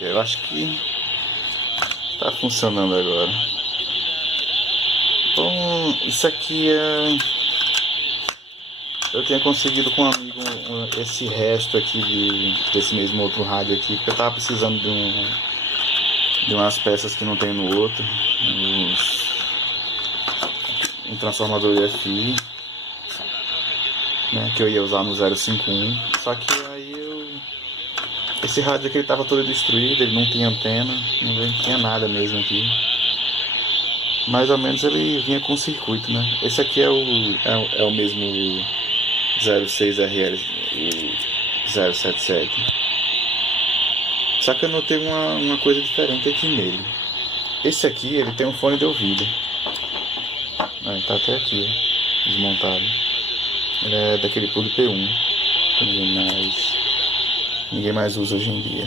Eu acho que tá funcionando agora. Bom, isso aqui é... Eu tinha conseguido com um amigo esse resto aqui desse mesmo outro rádio aqui, porque eu tava precisando de umas peças que não tem no outro. Um transformador EFI, né, que eu ia usar no 051. Só que aí esse rádio aqui ele tava todo destruído, ele não tinha antena, não tinha nada mesmo aqui. Mais ou menos ele vinha com circuito, né? Esse aqui é o mesmo 06RL 077. Só que eu notei uma coisa diferente aqui nele. Esse aqui ele tem um fone de ouvido. Ele tá até aqui, ó, desmontado. Ele é daquele plug P1 que ninguém mais usa hoje em dia.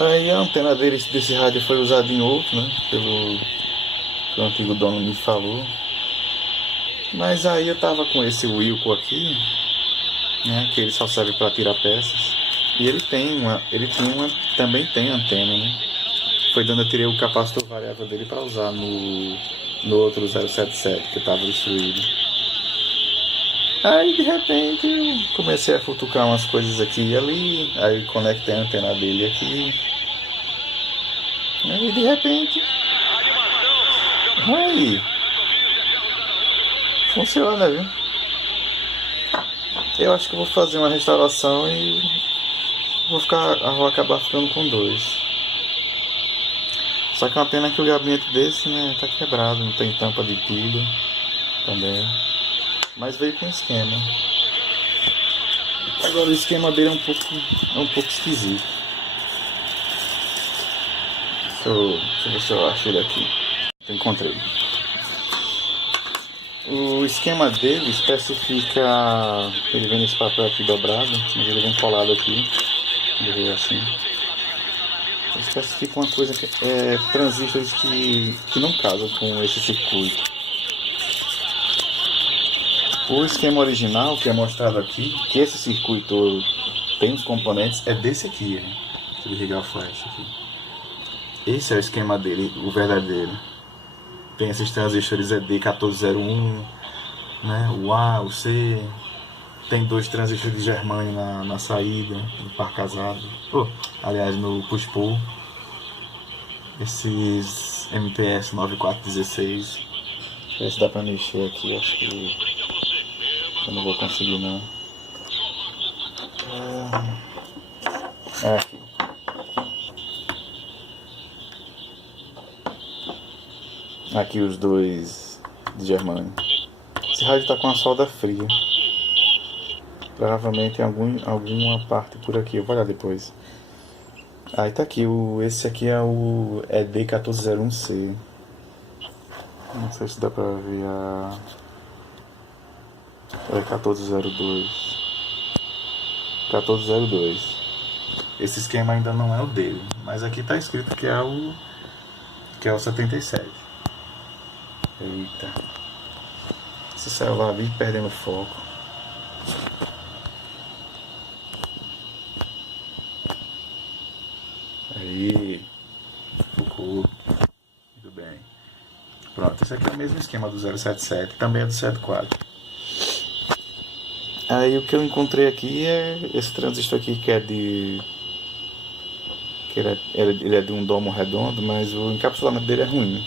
Aí a antena desse rádio foi usada em outro, né? Pelo antigo dono me falou. Mas aí eu tava com esse Wilco aqui, né? Que ele só serve para tirar peças. E ele também tem antena, né? Foi dando eu tirei o capacitor variável dele para usar no outro 077 que tava destruído. Aí de repente eu comecei a futucar umas coisas aqui e ali, aí conectei a antena dele aqui. Aí de repente. Aí. Funciona, viu? Eu acho que eu vou fazer uma restauração e vou acabar ficando com dois. Só que é uma pena que o gabinete desse, né, tá quebrado, não tem tampa de pilha também. Mas veio com esquema. Agora o esquema dele é um pouco esquisito. Deixa eu ver se eu acho ele aqui. Eu encontrei. O esquema dele especifica... Ele vem nesse papel aqui dobrado, mas ele vem colado aqui. Ele veio assim. Ele especifica uma coisa que é transistores que não casam com esse circuito. O esquema original que é mostrado aqui, que esse circuito tem os componentes, é desse aqui, né? Deixa eu ligar o flash aqui. Esse é o esquema dele, o verdadeiro. Tem esses transistores ED1401, né? O A, o C. Tem dois transistores de germânio na saída, no par casado. Aliás, no push-pull. Esses MPS 9416. Deixa eu ver se dá pra mexer aqui, acho que eu não vou conseguir não. Aqui. Aqui os dois de germânio. Esse rádio tá com a solda fria. Provavelmente em alguma parte por aqui. Eu vou olhar depois. Aí tá aqui. Esse aqui é o ED1401C. Não sei se dá pra ver a... É 1402. 1402. Esse esquema ainda não é o dele. Mas aqui tá escrito que é o 77. Eita. Esse celular vive perdendo foco. Aí. Focou. Tudo bem. Pronto, esse aqui é o mesmo esquema do 077. Também é do 74. Aí o que eu encontrei aqui é esse transistor aqui que é de... Ele é de um domo redondo, mas o encapsulamento dele é ruim.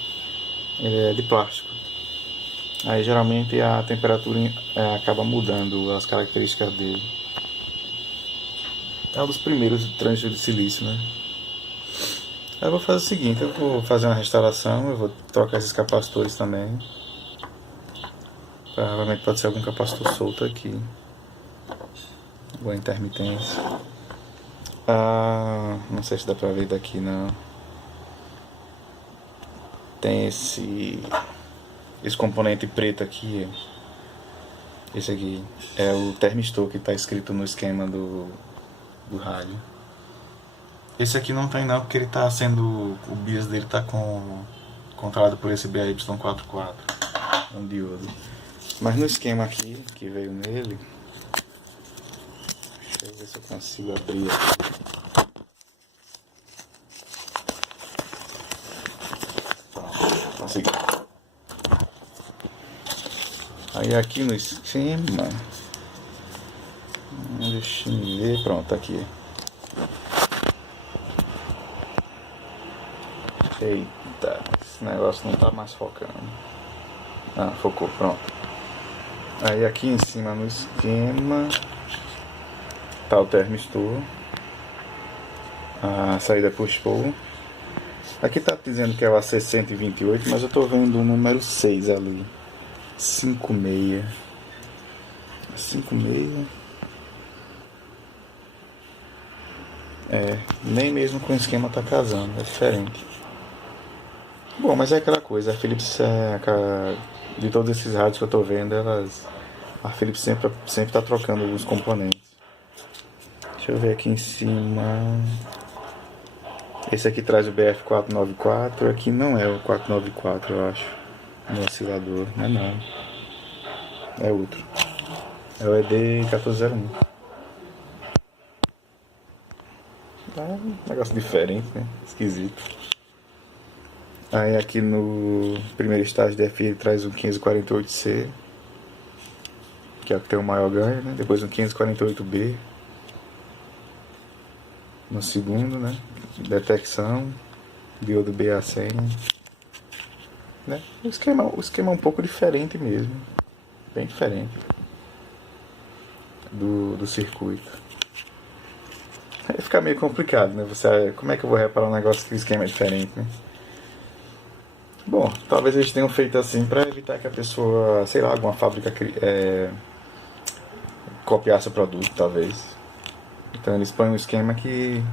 Ele é de plástico. Aí geralmente a temperatura acaba mudando as características dele. É um dos primeiros transistores de silício, né? Eu vou fazer o seguinte, eu vou fazer uma restauração, eu vou trocar esses capacitores também. Provavelmente pode ser algum capacitor solto aqui. Boa intermitência. Não sei se dá pra ver daqui não. Tem esse componente preto aqui. Esse aqui é o termistor que está escrito no esquema do rádio. Esse aqui não tem não, porque ele está sendo... O BIOS dele está controlado por esse BAY44. É um diodo. Mas no esquema aqui, que veio nele... Deixa eu ver se eu consigo abrir aqui. Aí aqui no esquema, deixa eu ver, pronto, aqui. Eita, esse negócio não tá mais focando. Ah, focou, pronto. Aí aqui em cima no esquema tá o termistor, a saída push-pull. Aqui tá dizendo que é o AC128, mas eu tô vendo o número 6 ali. 56. 56. Nem mesmo com o esquema tá casando, é diferente. Bom, mas é aquela coisa, a Philips, de todos esses rádios que eu tô vendo, a Philips sempre tá trocando alguns componentes. Deixa eu ver aqui em cima. Esse aqui traz o BF494, aqui não é o 494, eu acho, no oscilador, não, é outro, é o ED1401. É um negócio diferente, né, esquisito. Aí aqui no primeiro estágio DFI ele traz um 548C, que é o que tem o maior ganho, né, depois um 548B, no segundo, né, detecção, diodo BA100, né? O esquema é um pouco diferente mesmo, bem diferente do circuito. Aí fica meio complicado, né? Como é que eu vou reparar um negócio que o esquema é diferente, né? Bom, talvez eles tenham feito assim para evitar que a pessoa, sei lá, alguma fábrica copiasse o produto, talvez. Então eles põem um esquema que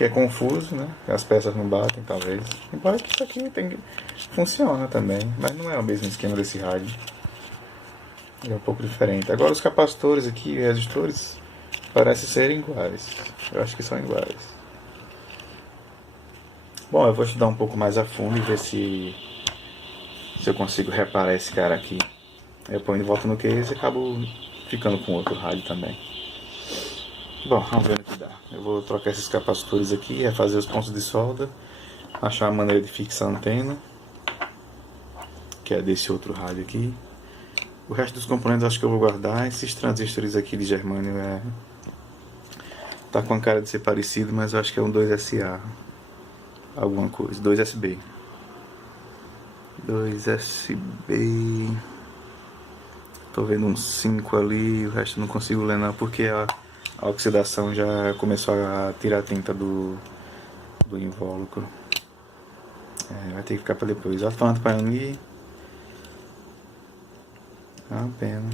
é confuso, né? As peças não batem, talvez. Embora que isso aqui funciona também, mas não é o mesmo esquema desse rádio. É um pouco diferente. Agora os capacitores aqui e resistores parecem serem iguais. Eu acho que são iguais. Bom, eu vou estudar um pouco mais a fundo e ver se eu consigo reparar esse cara aqui. Eu ponho de volta no case e acabo ficando com outro rádio também. Bom, vamos ver no que dá. Eu vou trocar esses capacitores aqui, refazer os pontos de solda, achar a maneira de fixar a antena, que é desse outro rádio aqui. O resto dos componentes acho que eu vou guardar. Esses transistores aqui de germânio tá com a cara de ser parecido, mas eu acho que é um 2SA. Alguma coisa. 2SB. 2SB. Tô vendo um 5 ali, o resto não consigo ler não, porque a oxidação já começou a tirar a tinta do invólucro. Vai ter que ficar para depois. Alto-falante para unir. É uma pena.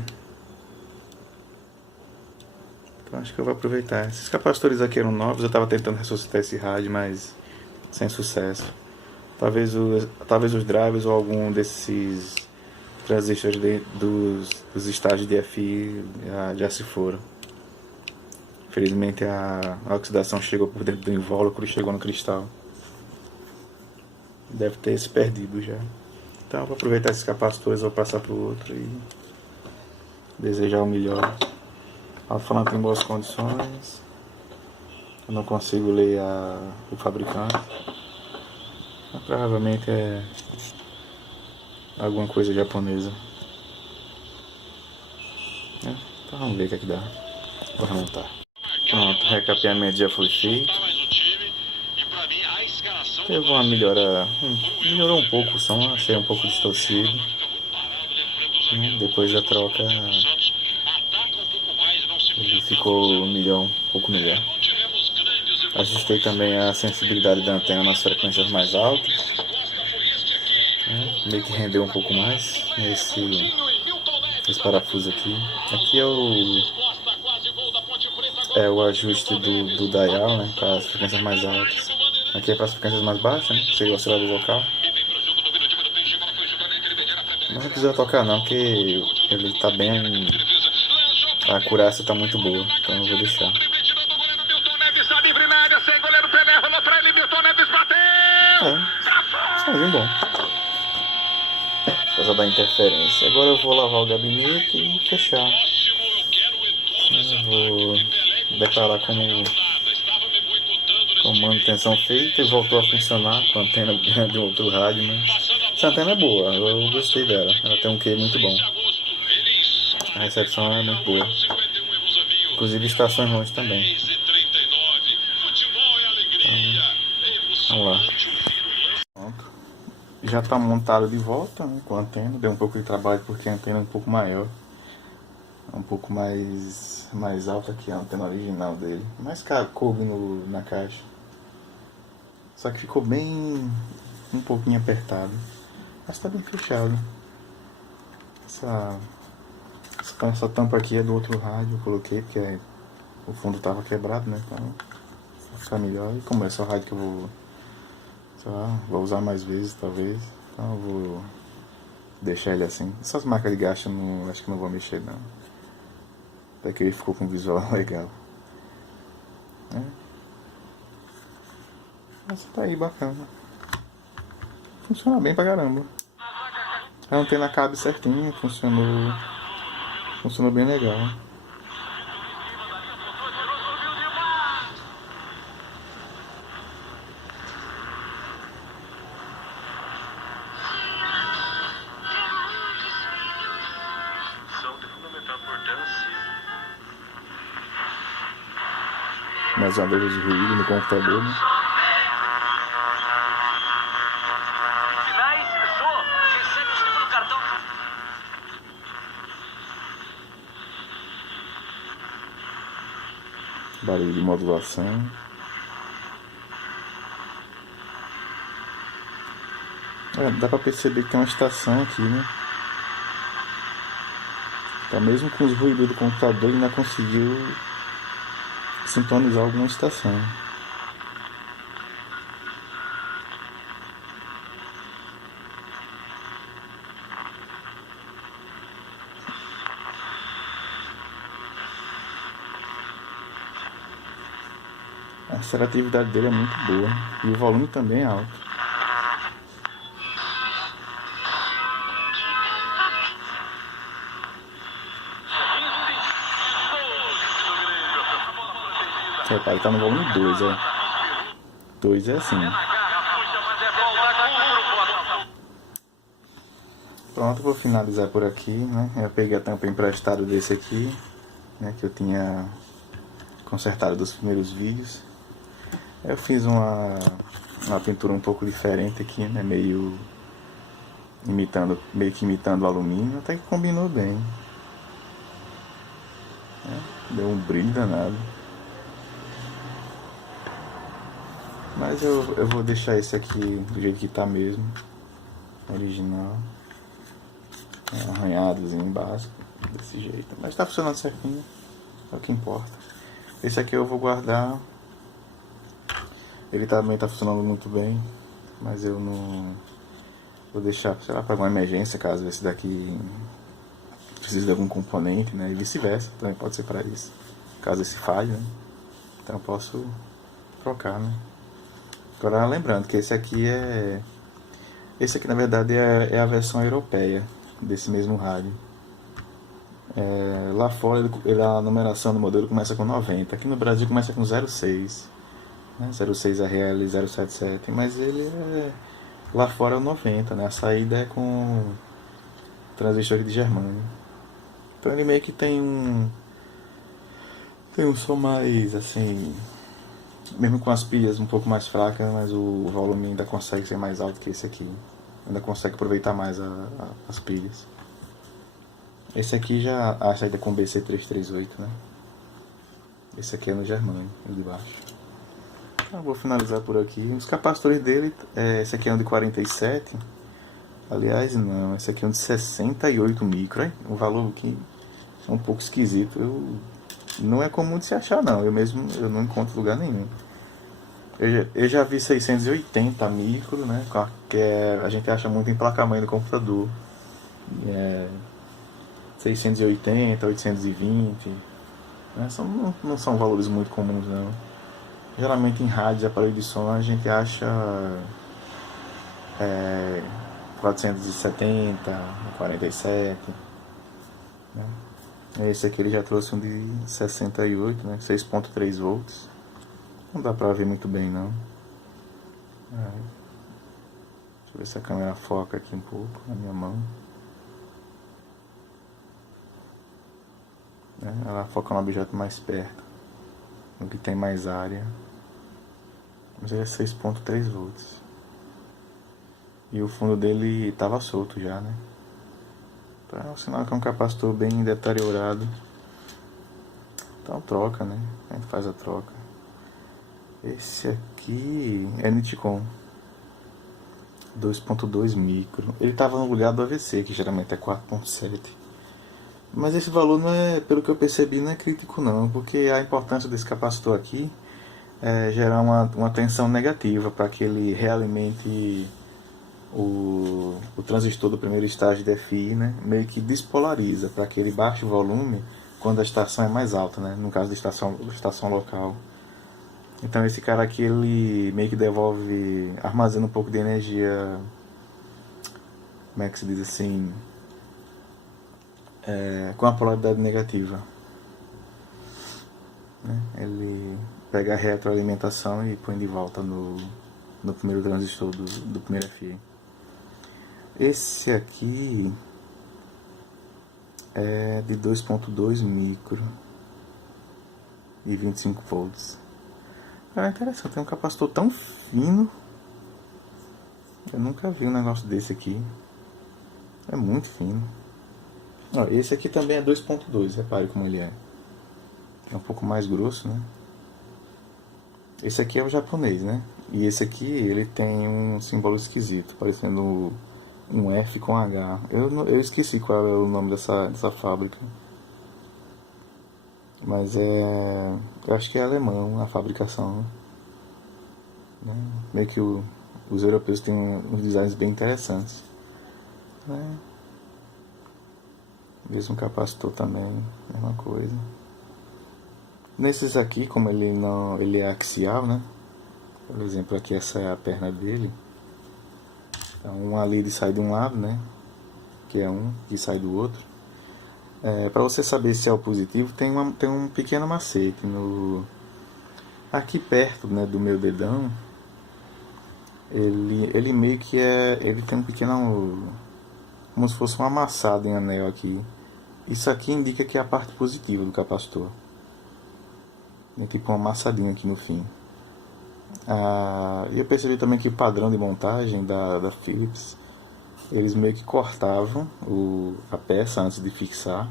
Então acho que eu vou aproveitar. Esses capacitores aqui eram novos, eu estava tentando ressuscitar esse rádio, mas sem sucesso. Talvez os drivers ou algum desses transistores dos estágios de FI já se foram. Infelizmente a oxidação chegou por dentro do invólucro e chegou no cristal. Deve ter se perdido já. Então eu vou aproveitar esses capacitores, vou passar para o outro e desejar o melhor. Alto-falante em boas condições. Eu não consigo ler o fabricante. Mas provavelmente é alguma coisa japonesa. Então vamos ver o que é que dá. Vou remontar. Pronto, o recapeamento já foi feito. Teve uma melhora. Melhorou um pouco o som, achei um pouco distorcido. Depois da troca ele ficou um pouco melhor. Ajustei também a sensibilidade da antena nas frequências mais altas. Meio que rendeu um pouco mais esse parafuso aqui. Aqui é o ajuste do dial, né, para as frequências mais altas. Aqui é para as frequências mais baixas, né, seria o oscilador vocal. Não precisa tocar não, porque ele está bem... A acurácia está muito boa, então eu vou deixar. Sonzinho bom. Apesar da interferência. Agora eu vou lavar o gabinete e fechar. Eu vou declarar como manutenção feita e voltou a funcionar com a antena de outro rádio, mas essa antena é boa, eu gostei dela, ela tem um QI muito bom. A recepção é muito boa. Inclusive estações longe também. Então, vamos lá. Pronto. Já está montado de volta, né, com a antena. Deu um pouco de trabalho porque a antena é um pouco maior. É um pouco mais alta que a antena original dele. Mas coube na caixa. Só que ficou bem um pouquinho apertado. Mas está bem fechado. Essa tampa aqui é do outro rádio, eu coloquei porque o fundo estava quebrado, né? Então vai ficar melhor. E como é só rádio que eu vou usar mais vezes, talvez. Então eu vou deixar ele assim. Essas marcas de gasto eu acho que não vou mexer não. Até que ele ficou com um visual legal. Essa tá aí, bacana. Funciona bem pra caramba. A antena cabe certinho, funcionou bem legal. Mais uma vez de ruído no computador, né? Barulho de modulação. Dá pra perceber que tem uma estação aqui, né? Então, mesmo com os ruídos do computador, ele ainda conseguiu sintonizar alguma estação. A seletividade dele é muito boa e o volume também é alto. Repare, tá no volume 2, ó. 2 é assim. Pronto, vou finalizar por aqui, né? Eu peguei a tampa emprestada desse aqui, né? Que eu tinha consertado dos primeiros vídeos. Eu fiz uma pintura um pouco diferente aqui, né? Meio que imitando o alumínio, até que combinou bem. Deu um brilho danado. Mas eu vou deixar esse aqui do jeito que tá mesmo. Original. Arranhadozinho básico. Desse jeito. Mas tá funcionando certinho. É o que importa. Esse aqui eu vou guardar. Ele também tá funcionando muito bem. Mas eu não... Vou deixar, sei lá, para alguma emergência, caso esse daqui precise de algum componente, né? E vice-versa. Também pode ser para isso. Caso esse falhe, né? Então eu posso trocar, né? Agora lembrando que esse aqui na verdade é a versão europeia desse mesmo rádio. Lá fora a numeração do modelo começa com 90, aqui no Brasil começa com 06, né? 06 RL 077, mas lá fora é o 90, né? A saída é com transistor de germânio. Então ele meio que tem um som mais assim, mesmo com as pilhas um pouco mais fracas, mas o volume ainda consegue ser mais alto que esse aqui. Ainda consegue aproveitar mais as pilhas. Esse aqui já a saída com BC338, né? Esse aqui é no germânio, o de baixo. Então, vou finalizar por aqui. Os capacitores dele, esse aqui é um de 47. Aliás, não, esse aqui é um de 68 micro, hein? Um valor que é um pouco esquisito. Não é comum de se achar, não. Eu não encontro lugar nenhum. Eu já vi 680 micro, né? Que a gente acha muito em placa-mãe do computador. 680, 820. Né? Não são valores muito comuns, não. Geralmente em rádios e aparelhos de som a gente acha 470, 47. Né? Esse aqui ele já trouxe um de 68, né? 6.3 volts. Não dá pra ver muito bem, não. Deixa eu ver se a câmera foca aqui um pouco na minha mão. né? Ela foca no objeto mais perto, no que tem mais área. Mas ele é 6,3 volts. E o fundo dele estava solto já, né? Então é um sinal que é um capacitor bem deteriorado. Então troca, né? A gente faz a troca. Esse aqui é Niticon 2,2 micro. Ele estava no lugar do AVC, que geralmente é 4,7. Mas esse valor não é, pelo que eu percebi, não é crítico não, porque a importância desse capacitor aqui é gerar uma tensão negativa para que ele realimente o transistor do primeiro estágio de FI, né? Meio que despolariza para que ele baixe o volume quando a estação é mais alta, né? No caso da estação local. Então esse cara aqui, ele meio que devolve, armazena um pouco de energia, como é que se diz assim, com a polaridade negativa, né? Ele pega a retroalimentação e põe de volta no primeiro transistor do primeiro FI. Esse aqui é de 2,2 micro e 25 volts. Cara, é interessante, tem um capacitor tão fino. Eu nunca vi um negócio desse aqui. É muito fino. Ó, esse aqui também é 2,2, repare como ele é. É um pouco mais grosso, né? Esse aqui é o japonês, né? E esse aqui, ele tem um símbolo esquisito, parecendo um F com H. Eu esqueci qual é o nome dessa fábrica. Mas eu acho que é alemão a fabricação, né? Meio que os europeus têm uns designs bem interessantes, né? Mesmo capacitor também, mesma coisa. Nesses aqui, como ele é axial, né? Por exemplo, aqui essa é a perna dele. Então, uma lead sai de um lado, né? Que é um, que sai do outro. Para você saber se é o positivo, tem um pequeno macete aqui perto, né, do meu dedão. Ele meio que ele tem um pequeno, como se fosse um amassado em anel aqui. Isso aqui indica que é a parte positiva do capacitor. Tem tipo uma amassadinha aqui no fim. E eu percebi também que o padrão de montagem da Philips, eles meio que cortavam a peça antes de fixar,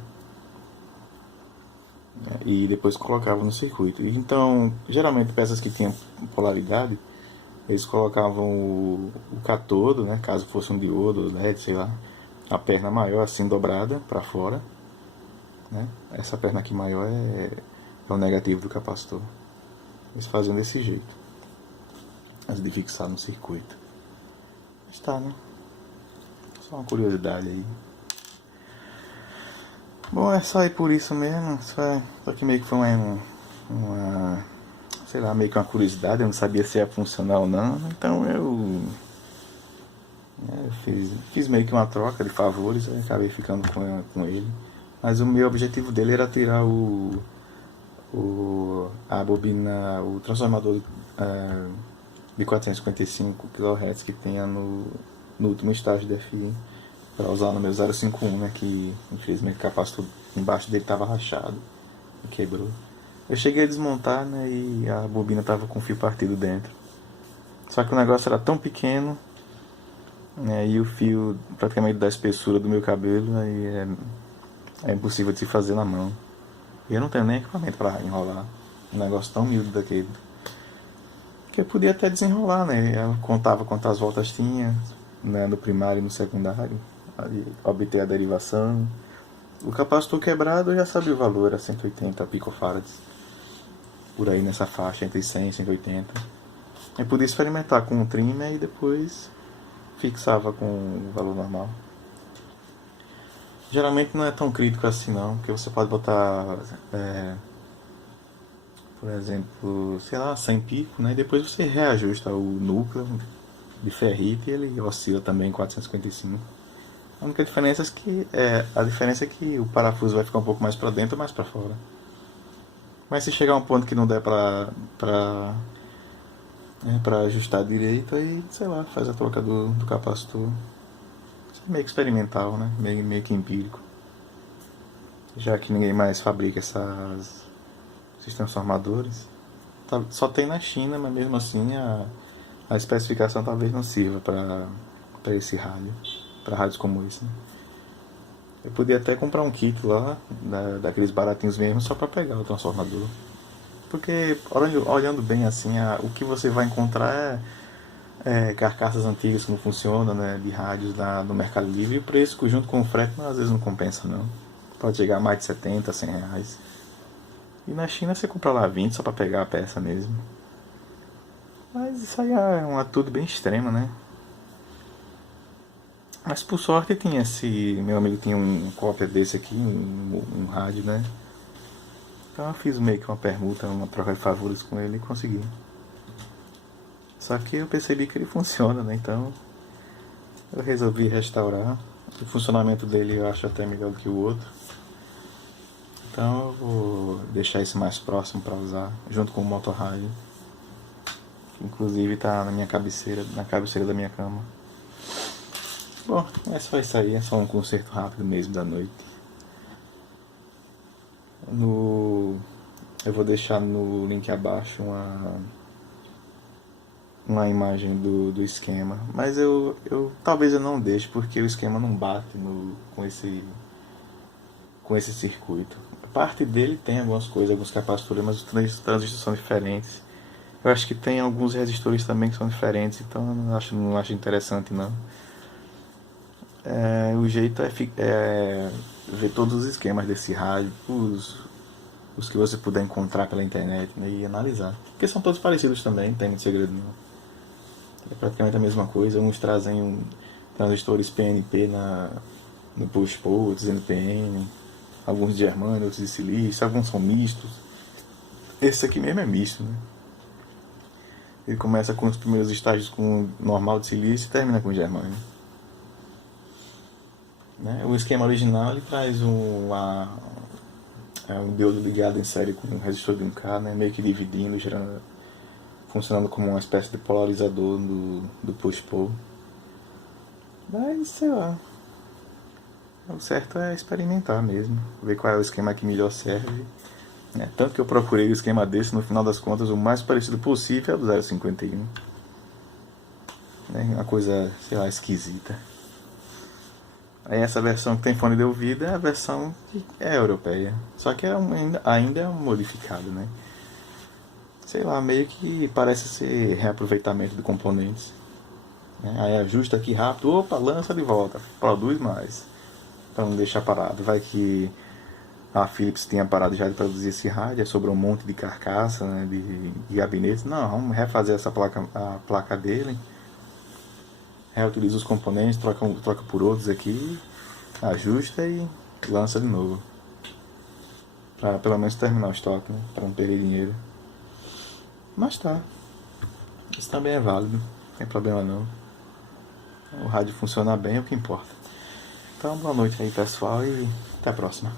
né, e depois colocavam no circuito. Então, geralmente peças que tinham polaridade, eles colocavam o catodo, né, caso fosse um diodo, LED, sei lá, a perna maior assim dobrada para fora, né? Essa perna aqui maior é o negativo do capacitor. Eles faziam desse jeito antes de fixar no circuito. Está, né? Só uma curiosidade aí. Bom, é só ir por isso mesmo. Só que meio que foi uma sei lá, meio que uma curiosidade. Eu não sabia se ia funcionar ou não. Então eu fiz meio que uma troca de favores. Aí acabei ficando com ele. Mas o meu objetivo dele era tirar a bobina, o transformador de 455 kHz que tenha no último estágio de FI, para usar no meu 051, né, que infelizmente o capacitor embaixo dele estava rachado e quebrou. Eu cheguei a desmontar, né, e a bobina estava com fio partido dentro. Só que o negócio era tão pequeno, né, e o fio praticamente da espessura do meu cabelo, aí é impossível de se fazer na mão. E eu não tenho nem equipamento para enrolar um negócio tão miúdo daquele. Que eu podia até desenrolar, né? Eu contava quantas voltas tinha, né, no primário e no secundário, aí obter a derivação. O capacitor quebrado eu já sabia o valor, era 180 picofarads. Por aí nessa faixa, entre 100 e 180. Eu podia experimentar com o trimmer e depois fixava com o valor normal. Geralmente não é tão crítico assim não, porque você pode botar, por exemplo, sei lá, 100 pico, né? E depois você reajusta o núcleo de ferrite e ele oscila também em 455. A única diferença é que o parafuso vai ficar um pouco mais para dentro ou mais para fora. Mas se chegar a um ponto que não der para ajustar direito, aí, sei lá, faz a troca do capacitor. Isso é meio que experimental, né? Meio que empírico. já que ninguém mais fabrica esses transformadores. Só tem na China, mas mesmo assim a especificação talvez não sirva para esse rádio, para rádios como esse. Né? Eu podia até comprar um kit lá, daqueles baratinhos mesmo, só para pegar o transformador. Porque olhando bem assim, o que você vai encontrar é carcaças antigas que não funcionam, né, de rádios no Mercado Livre, e o preço junto com o frete às vezes não compensa não. Pode chegar a mais de 70, 100 reais. E na China você compra lá 20 só para pegar a peça mesmo. Mas isso aí é uma atitude bem extrema, né? Mas por sorte tinha meu amigo tinha um cópia desse aqui, um rádio, né? Então eu fiz meio que uma permuta, uma troca de favores com ele e consegui. Só que eu percebi que ele funciona, né? Então eu resolvi restaurar. O funcionamento dele eu acho até melhor do que o outro. Então eu vou deixar esse mais próximo para usar, junto com o motorrádio. Que inclusive está na cabeceira da minha cama. Bom, é só isso aí, é só um concerto rápido mesmo da noite. Eu vou deixar no link abaixo uma imagem do esquema, mas talvez eu não deixe porque o esquema não bate com esse circuito. A parte dele tem algumas coisas, alguns capacitores, mas os transistores são diferentes. Eu acho que tem alguns resistores também que são diferentes, então eu não acho interessante não. O jeito é ver todos os esquemas desse rádio, os que você puder encontrar pela internet, né, e analisar. Porque são todos parecidos também, não tem muito segredo não. É praticamente a mesma coisa, uns trazem transistores PNP no push-pull, outros NPN, alguns de germânio, outros de silício, alguns são mistos. Esse aqui mesmo é misto, né? Ele começa com os primeiros estágios com normal de silício e termina com germânio. Né? O esquema original ele traz um diodo ligado em série com um resistor de 1K, né? Meio que dividindo, funcionando como uma espécie de polarizador do push-pull. Mas sei lá, o certo é experimentar mesmo, ver qual é o esquema que melhor serve. Né? Tanto que eu procurei o esquema desse, no final das contas o mais parecido possível é o do 051. Né? Uma coisa, sei lá, esquisita. Aí essa versão que tem fone de ouvido é a versão que é europeia. Só que ainda é um modificado, né? Sei lá, meio que parece ser reaproveitamento de componentes. Né? Aí ajusta aqui rápido, opa, lança de volta, produz mais. Pra não deixar parado. Vai que a Philips tinha parado já de produzir esse rádio, sobrou um monte de carcaça, né, de gabinetes. Não, vamos refazer a placa dele. Reutiliza os componentes, troca por outros aqui, ajusta e lança de novo. Pra pelo menos terminar o estoque, né? Pra não perder dinheiro. Mas tá. Isso também é válido, não tem problema não. O rádio funcionar bem é o que importa. Então boa noite aí pessoal e até a próxima.